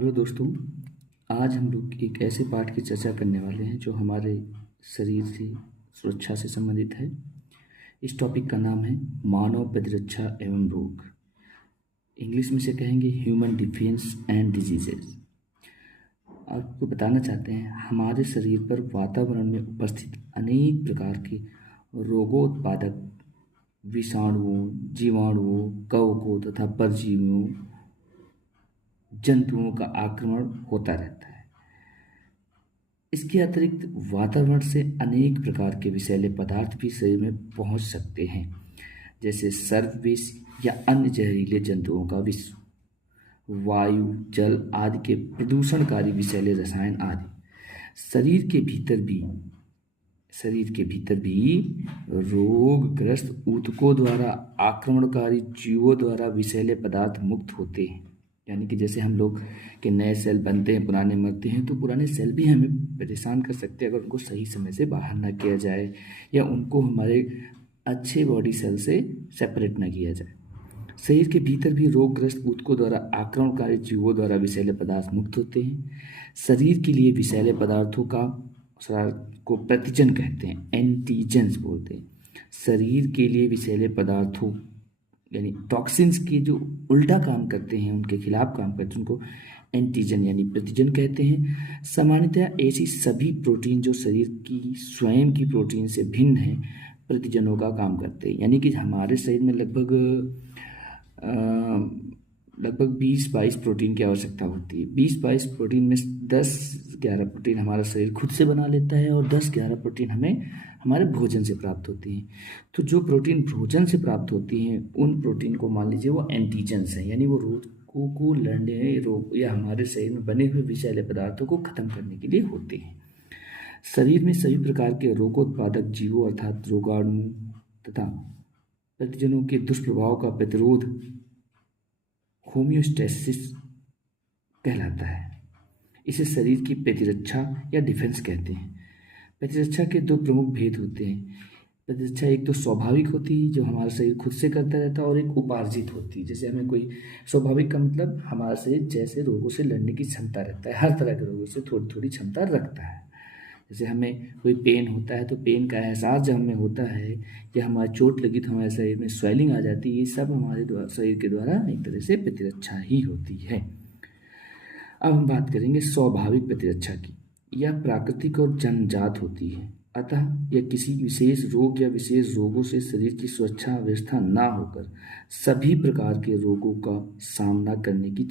Hello दोस्तों। आज हम लोग एक ऐसे पाठ की चर्चा करने वाले हैं जो हमारे शरीर की सुरक्षा से संबंधित है। इस टॉपिक का नाम है मानव प्रतिरक्षा एवं रोग। इंग्लिश में से कहेंगे ह्यूमन डिफेंस एंड डिजीजेज। आपको बताना चाहते हैं हमारे शरीर पर वातावरण में उपस्थित अनेक प्रकार के रोगोत्पादक विषाणुओं, जीवाणुओं, कवकों तथा परजीवियों, जंतुओं का आक्रमण होता रहता है। इसके अतिरिक्त वातावरण से अनेक प्रकार के विषैले पदार्थ भी शरीर में पहुंच सकते हैं, जैसे सर्प विष या अन्य जहरीले जंतुओं का विष, वायु, जल आदि के प्रदूषणकारी विषैले रसायन आदि। शरीर के भीतर भी शरीर के भीतर भी रोगग्रस्त ऊतकों द्वारा, आक्रमणकारी जीवों द्वारा विषैले पदार्थ मुक्त होते हैं। यानी कि जैसे हम लोग के नए सेल बनते हैं, पुराने मरते हैं, तो पुराने सेल भी हमें परेशान कर सकते हैं अगर उनको सही समय से बाहर ना किया जाए या उनको हमारे अच्छे बॉडी सेल से सेपरेट ना किया जाए। शरीर के भीतर भी रोगग्रस्त ऊतकों द्वारा, आक्रमणकारी जीवों द्वारा विषैले पदार्थ मुक्त होते हैं। शरीर के लिए विषैले पदार्थों को प्रतिजन कहते हैं, एंटीजेंस बोलते हैं। शरीर के लिए विषैले पदार्थों यानी टॉक्सिन्स के जो उल्टा काम करते हैं, उनके खिलाफ काम करते हैं, उनको एंटीजन यानी प्रतिजन कहते हैं। सामान्यतः ऐसी सभी प्रोटीन जो शरीर की स्वयं की प्रोटीन से भिन्न है, प्रतिजनों का काम करते हैं। यानी कि हमारे शरीर में लगभग 20-22 प्रोटीन की आवश्यकता होती है। 20-22 प्रोटीन में 10-11 प्रोटीन हमारा शरीर खुद से बना लेता है और 10-11 प्रोटीन हमें हमारे भोजन से प्राप्त होती हैं। तो जो प्रोटीन भोजन से प्राप्त होती हैं, उन प्रोटीन को मान लीजिए वो एंटीजेंस हैं, यानी वो रोगों को लड़ने, रोग या हमारे शरीर में बने हुए विषैले पदार्थों को खत्म करने के लिए होते हैं। शरीर में सभी प्रकार के रोगोत्पादक जीवों अर्थात रोगाणु तथा प्रतिजनों के दुष्प्रभाव का प्रतिरोध होमियोस्टेसिस कहलाता है। इसे शरीर की प्रतिरक्षा या डिफेंस कहते हैं। प्रतिरक्षा के दो प्रमुख भेद होते हैं। प्रतिरक्षा एक तो स्वाभाविक होती है जो हमारा शरीर खुद से करता रहता है, और एक उपार्जित होती है। जैसे हमें कोई स्वाभाविक का मतलब हमारा शरीर जैसे रोगों से लड़ने की क्षमता रखता है, हर तरह के रोगों से थोड़ी थोड़ी क्षमता रखता है। जैसे हमें कोई पेन होता है तो पेन का एहसास जब हमें होता है या हमारी चोट लगी तो हमारे शरीर में स्वेलिंग आ जाती है, ये सब हमारे शरीर के द्वारा एक तरह से प्रतिरक्षा ही होती है। अब हम बात करेंगे स्वाभाविक प्रतिरक्षा की। यह प्राकृतिक और जन्मजात होती है, अतः यह किसी विशेष रोग या विशेष रोगों से शरीर की सुरक्षा व्यवस्था ना होकर सभी प्रकार के रोगों का सामना करने की